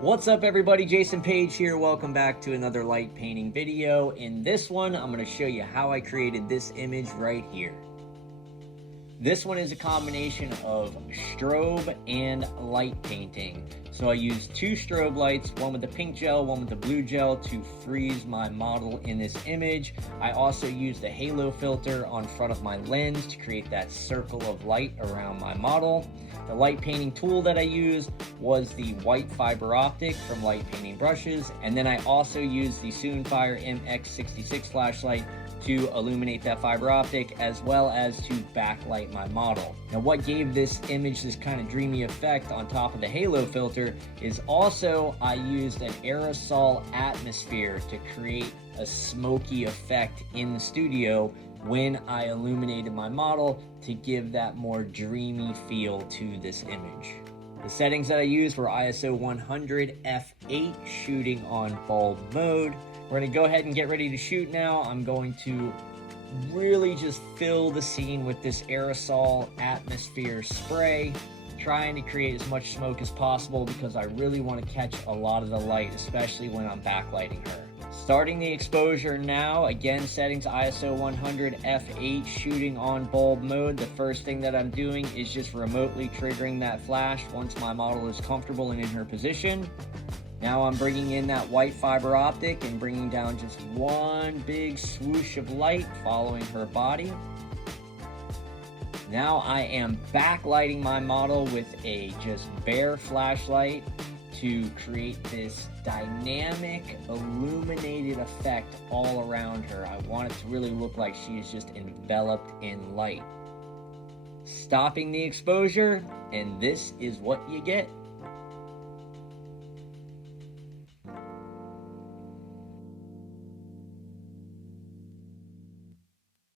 What's up everybody, Jason Page here. Welcome back to another light painting video. In this one, I'm going to show you how I created this image right here. This one is a combination of strobe and light painting. So I used two strobe lights, one with the pink gel, one with the blue gel to freeze my model in this image. I also used a halo filter on front of my lens to create that circle of light around my model. The light painting tool that I used was the white fiber optic from Light Painting Brushes, and then I also used the Soonfire MX66 flashlight to illuminate that fiber optic as well as to backlight my model. Now what gave this image this kind of dreamy effect on top of the halo filter is also I used an aerosol atmosphere to create a smoky effect in the studio when I illuminated my model to give that more dreamy feel to this image. The settings that I used were ISO 100 f8 shooting on bulb mode. We're going to go ahead and get ready to shoot now. I'm going to really just fill the scene with this aerosol atmosphere spray, trying to create as much smoke as possible because I really want to catch a lot of the light, especially when I'm backlighting her. Starting the exposure now, again settings ISO 100 f8 shooting on bulb mode. The first thing that I'm doing is just remotely triggering that flash once my model is comfortable and in her position. Now I'm bringing in that white fiber optic and bringing down just one big swoosh of light following her body. Now I am backlighting my model with a just bare flashlight to create this dynamic illuminated effect all around her. I want it to really look like she is just enveloped in light. Stopping the exposure, and this is what you get.